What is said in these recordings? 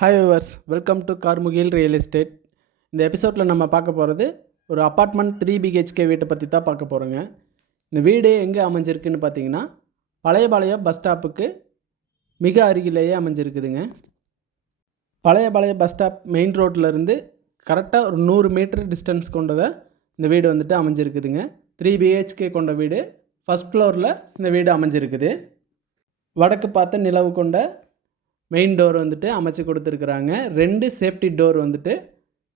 Hi viewers, welcome to Karmugil real estate. இந்த எபிசோடில் நம்ம பார்க்க போகிறது ஒரு அப்பார்ட்மெண்ட் 3 பிஹெச்கே வீட்டை பற்றி தான் பார்க்க போகிறோங்க. இந்த வீடு எங்கே அமைஞ்சிருக்குன்னு பார்த்தீங்கன்னா பழைய பஸ் ஸ்டாப்புக்கு மிக அருகிலேயே அமைஞ்சிருக்குதுங்க. பழைய பஸ் ஸ்டாப் மெயின் ரோட்லேருந்து கரெக்டாக ஒரு 100 மீட்டர் டிஸ்டன்ஸ் கொண்டதை இந்த வீடு வந்துட்டு அமைஞ்சிருக்குதுங்க. 3 பிஹெச்கே கொண்ட வீடு. ஃபஸ்ட் ஃப்ளோரில் இந்த வீடு அமைஞ்சிருக்குது. வடக்கு பார்த்த நிலவு கொண்ட மெயின் டோர் வந்துட்டு அமைச்சு கொடுத்துருக்குறாங்க. 2 சேஃப்டி டோர் வந்துட்டு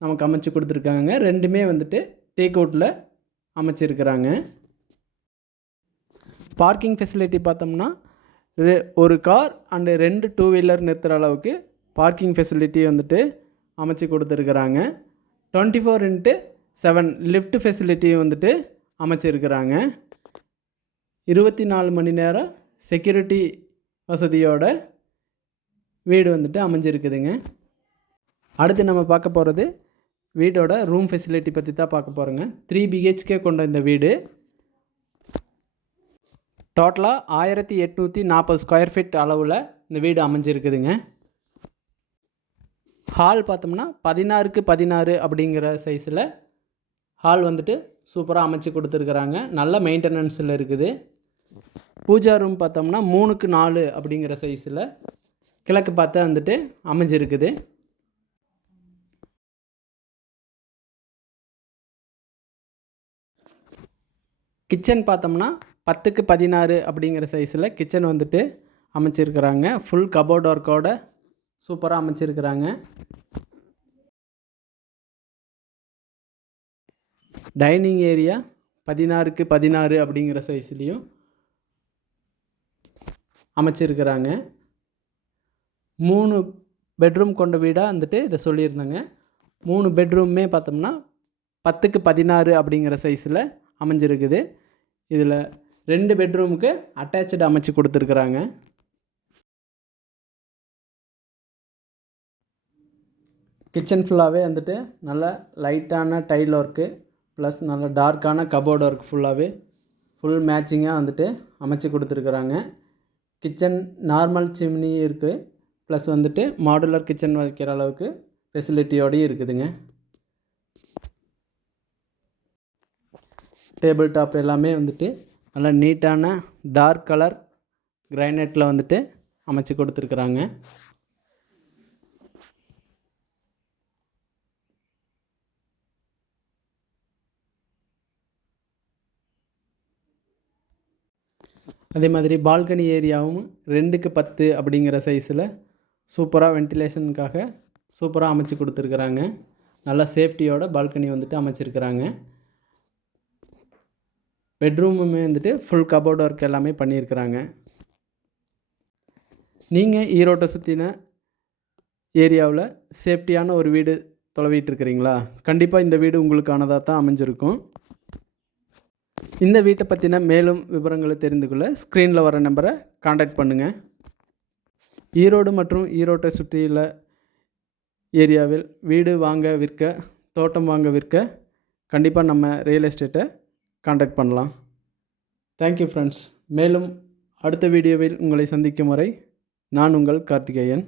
நமக்கு அமைச்சு கொடுத்துருக்காங்க. ரெண்டுமே வந்துட்டு டேக் அவுட்டில் அமைச்சிருக்கிறாங்க. பார்க்கிங் ஃபெசிலிட்டி பார்த்தோம்னா ஒரு கார் அண்டு 2 டூ வீலர் நிறுத்துகிற அளவுக்கு பார்க்கிங் ஃபெசிலிட்டி வந்துட்டு அமைச்சு கொடுத்துருக்குறாங்க. 24x7 லிஃப்ட் ஃபெசிலிட்டியும் வந்துட்டு அமைச்சிருக்கிறாங்க. 24 மணி நேரம் செக்யூரிட்டி வசதியோட வீடு வந்துட்டு அமைஞ்சிருக்குதுங்க. அடுத்து நம்ம பார்க்க போகிறது வீடோட ரூம் ஃபெசிலிட்டி பற்றி தான் பார்க்க போகிறோங்க. 3 பிஹெச்கே கொண்ட இந்த வீடு டோட்டலாக 1840 ஸ்கொயர் ஃபீட் அளவில் இந்த வீடு அமைஞ்சிருக்குதுங்க. ஹால் பார்த்தோம்னா 16x16 அப்படிங்கிற சைஸில் ஹால் வந்துட்டு சூப்பராக அமைச்சு கொடுத்துருக்குறாங்க. நல்ல மெயின்டெனன்ஸில் இருக்குது. பூஜா ரூம் பார்த்தோம்னா 3x4 அப்படிங்கிற சைஸில் கிழக்கு பார்த்து வந்துட்டு அமைஞ்சிருக்குது. கிச்சன் பார்த்தோம்னா 10x16 அப்படிங்கிற சைஸில் கிச்சன் வந்துட்டு அமைச்சிருக்கிறாங்க. ஃபுல் கபோர்ட் ஒர்க்கோட சூப்பராக அமைச்சிருக்கிறாங்க. டைனிங் ஏரியா 16x16 அப்படிங்கிற சைஸ்லேயும் அமைச்சிருக்கிறாங்க. 3 பெட்ரூம் கொண்ட வீடாக வந்துட்டு இதை சொல்லியிருந்தாங்க. 3 பெட்ரூமே பார்த்தோம்னா 10x16 அப்படிங்கிற சைஸில் அமைஞ்சிருக்குது. இதில் 2 பெட்ரூமுக்கு அட்டாச்சு அமைச்சு கொடுத்துருக்குறாங்க. கிச்சன் ஃபுல்லாகவே வந்துட்டு நல்ல லைட்டான டைல் ஒர்க்கு ப்ளஸ் நல்ல டார்க்கான கபோர்ட் ஒர்க் ஃபுல்லாகவே ஃபுல் மேட்சிங்காக வந்துட்டு அமைச்சு கொடுத்துருக்குறாங்க. கிச்சன் நார்மல் சிம்னி இருக்குது. ப்ளஸ் வந்துட்டு மாடுலர் கிச்சன் வைக்கிற அளவுக்கு ஃபெசிலிட்டியோடையும் இருக்குதுங்க. டேபிள் டாப் எல்லாமே வந்துட்டு நல்லா நீட்டான டார்க் கலர் கிரைனைட்டில் வந்துட்டு அமைச்சு கொடுத்துருக்குறாங்க. அதே மாதிரி பால்கனி ஏரியாவும் 2x10 அப்படிங்கிற சைஸில் சூப்பராக வென்டிலேஷனுக்காக சூப்பராக அமைச்சு கொடுத்துருக்குறாங்க. நல்லா சேஃப்டியோட பால்கனி வந்துட்டு அமைச்சிருக்கிறாங்க. பெட்ரூமுமே வந்துட்டு ஃபுல் கபோர்ட் ஒர்க் எல்லாமே பண்ணியிருக்கிறாங்க. நீங்கள் ஈரோட்டை சுற்றின ஏரியாவில் சேஃப்டியான ஒரு வீடு தொலைவிட்டு இருக்கிறீங்களா? கண்டிப்பாக இந்த வீடு உங்களுக்கானதாக தான் அமைஞ்சிருக்கும். இந்த வீட்டை பற்றின மேலும் விவரங்களை தெரிந்து கொள்ள ஸ்க்ரீனில் வர நம்பரை காண்டாக்ட் பண்ணுங்கள். ஈரோடு மற்றும் ஈரோட்டை சுற்றியுள்ள ஏரியாவில் வீடு வாங்க விற்க, தோட்டம் வாங்க விற்க கண்டிப்பாக நம்ம ரியல் எஸ்டேட்டை காண்டாக்ட் பண்ணலாம். Thank you friends. மேலும் அடுத்த வீடியோவில் உங்களை சந்திக்கும் வரை நான் உங்கள் கார்த்திகேயன்.